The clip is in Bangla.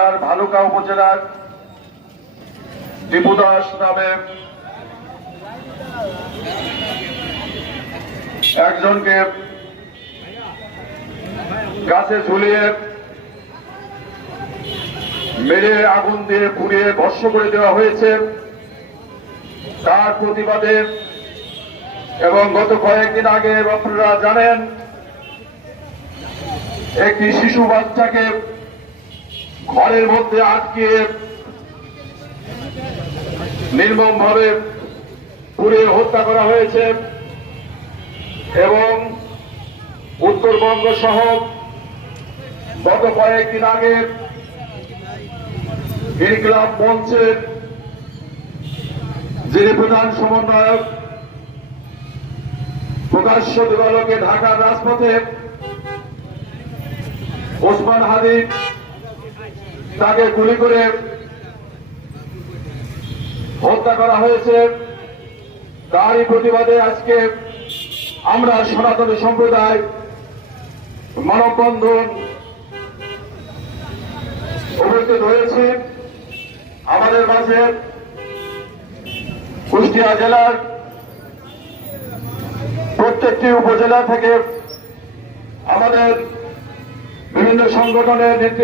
জেলার ভালুকা উপজেলার দীপু দাস নামে একজনকে গাছে ঝুলিয়ে মেরে আগুন দিয়ে পুড়িয়ে ভস্ম করে দেওয়া হয়েছে। তার প্রতিবাদে এবং গত কয়েকদিন আগে আপনারা জানেন একটি শিশু বাচ্চাকে ঘরের মধ্যে আটকে নির্মমভাবে পুড়িয়ে হত্যা করা হয়েছে এবং উত্তরবঙ্গ সহ গত কয়েকদিন আগে ইনকিলাব মঞ্চের যিনি প্রধান সমন্বয়ক প্রকাশ্য দিবালোকে ঢাকার রাজপথে ওসমান হাদি তাকে গুলি করে হত্যা করা হয়েছে। তারই প্রতিবাদে আজকে আমরা সনাতনী সম্প্রদায় মানববন্ধন উপস্থিত হয়েছি। আমাদের মাঝে কুষ্টিয়া জেলার প্রত্যেকটি উপজেলা থেকে আমাদের বিভিন্ন সংগঠনের নেতৃত্ব